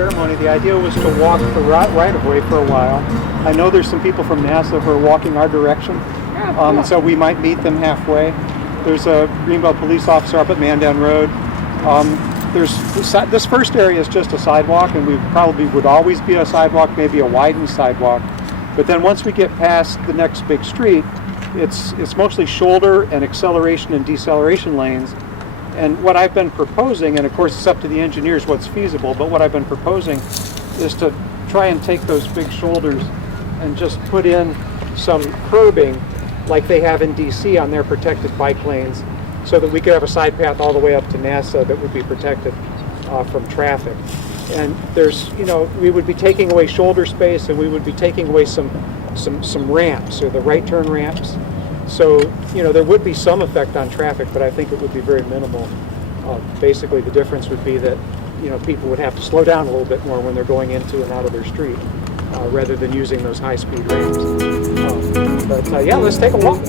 ceremony, the idea was to walk the right-of-way for a while. I know there's some people from NASA who are walking our direction, so we might meet them halfway. There's a Greenbelt police officer up at Mandan Road. This first area is just a sidewalk, and we probably would always be a sidewalk, maybe a widened sidewalk. But then once we get past the next big street, it's mostly shoulder and acceleration and deceleration lanes. And what I've been proposing, and of course it's up to the engineers what's feasible, but what I've been proposing is to try and take those big shoulders and just put in some curbing like they have in DC on their protected bike lanes, so that we could have a side path all the way up to NASA that would be protected from traffic. And there's, we would be taking away shoulder space, and we would be taking away some ramps, or the right turn ramps. So, there would be some effect on traffic, but I think it would be very minimal. Basically, the difference would be that, people would have to slow down a little bit more when they're going into and out of their street, rather than using those high-speed ramps. But yeah, let's take a walk.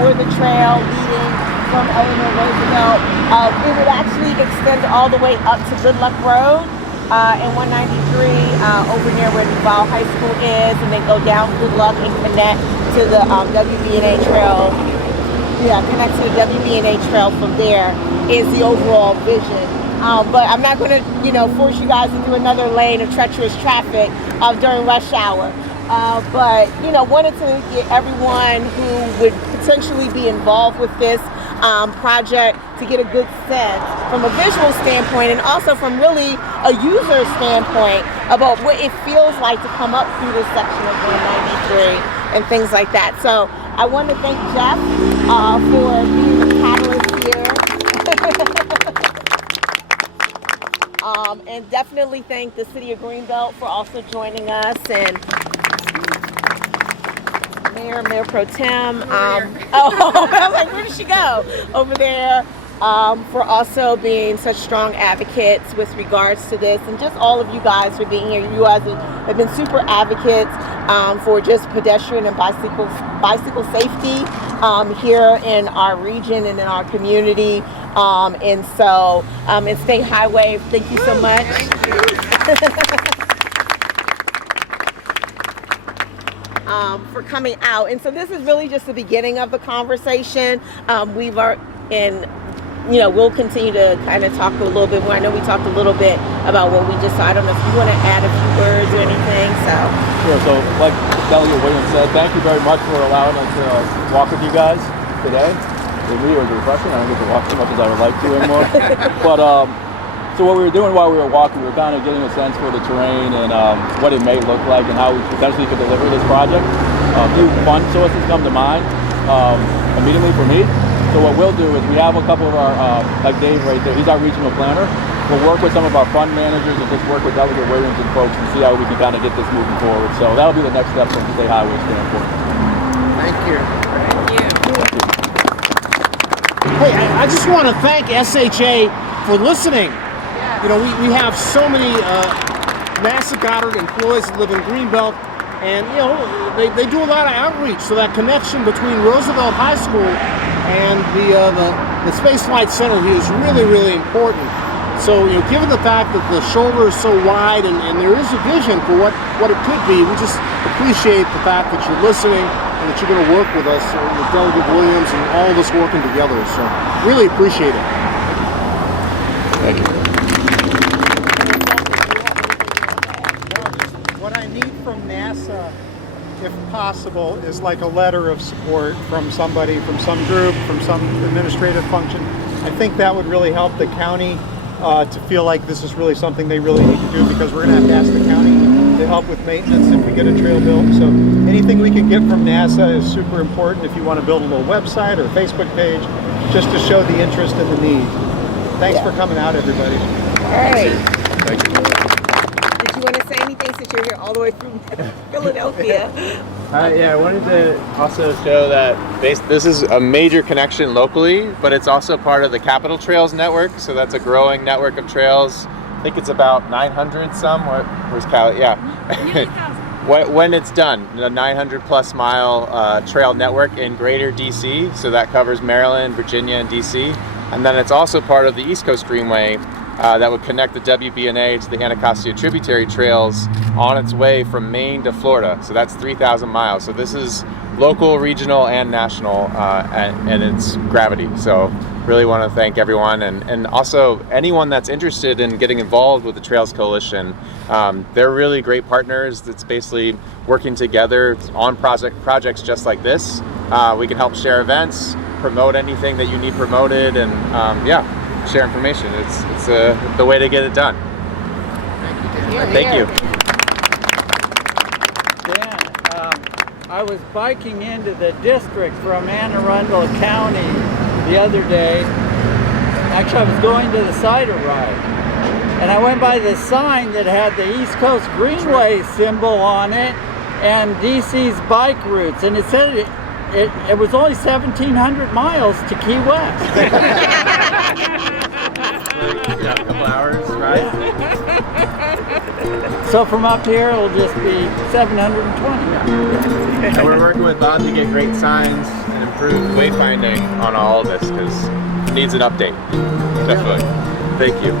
For the trail leading from Eleanor Roosevelt. It would actually extend all the way up to Good Luck Road and 193 over near where Duval High School is, and then go down Good Luck and connect to the WB&A trail. Yeah, connect to the WB&A trail from there is the overall vision. But I'm not going to, force you guys into another lane of treacherous traffic during rush hour. But wanted to get everyone who would potentially be involved with this project to get a good sense from a visual standpoint, and also from really a user standpoint about what it feels like to come up through this section of 193 and things like that. So I want to thank Jeff for being the catalyst here. And definitely thank the City of Greenbelt for also joining us, and Mayor Pro Tem. I was like, where did she go? Over there, for also being such strong advocates with regards to this, and just all of you guys for being here. You guys have been super advocates for just pedestrian and bicycle safety here in our region and in our community. And State Highway, thank you so much. For coming out. And so this is really just the beginning of the conversation. We'll continue to kind of talk a little bit more. I know we talked a little bit about what we just saw. I don't know if you want to add a few words or anything. Sure. So like Delegate Williams said, thank you very much for allowing us to walk with you guys today. For me, it was refreshing. I don't get to walk as much as I would like to anymore. But so what we were doing while we were walking, we were kind of getting a sense for the terrain and what it may look like and how we potentially could deliver this project. A few fun sources come to mind immediately for me. So what we'll do is we have a couple of our, like Dave right there, he's our regional planner. We'll work with some of our fund managers and just work with Delegate Williams and folks and see how we can kind of get this moving forward. So that'll be the next step from the State Highway standpoint. Thank you. Thank you. Hey, I just want to thank SHA for listening. You know, we have so many NASA Goddard employees that live in Greenbelt, and you know they do a lot of outreach. So that connection between Roosevelt High School and the Space Flight Center here is really, really important. So, you know, given the fact that the shoulder is so wide and there is a vision for what it could be, we just appreciate the fact that you're listening and that you're going to work with us, with Delegate Williams and all of us working together. So, really appreciate it. Thank you. What I need from NASA, if possible, is like a letter of support from somebody, from some group, from some administrative function. I think that would really help the county to feel like this is really something they really need to do, because we're going to have to ask the county to help with maintenance if we get a trail built. So anything we can get from NASA is super important if you want to build a little website or Facebook page, just to show the interest and the need. Thanks for coming out, everybody. Hey. Thank you. Did you want to say anything since you're here all the way from Philadelphia? Yeah, I wanted to also show that this is a major connection locally, but it's also part of the Capital Trails network. So that's a growing network of trails. I think it's about 900 some. Where's Cali? Yeah. When it's done, the 900 plus mile trail network in greater DC. So that covers Maryland, Virginia, and DC. And then it's also part of the East Coast Greenway that would connect the WB&A to the Anacostia tributary trails on its way from Maine to Florida. So that's 3,000 miles. So this is local, regional, and national, and its gravity. So really want to thank everyone, and also anyone that's interested in getting involved with the Trails Coalition. They're really great partners that's basically working together on projects just like this. We can help share events, promote anything that you need promoted, and share information. It's the way to get it done. Thank you. Dan, I was biking into the district from Anne Arundel County the other day. Actually, I was going to the cider ride, and I went by the sign that had the East Coast Greenway symbol on it and DC's bike routes, and it said it was only 1,700 miles to Key West. A couple hours, right? So from up here, it'll just be 720. So we're working with Bob to get great signs and improved wayfinding on all of this, because it needs an update. Definitely. Thank you.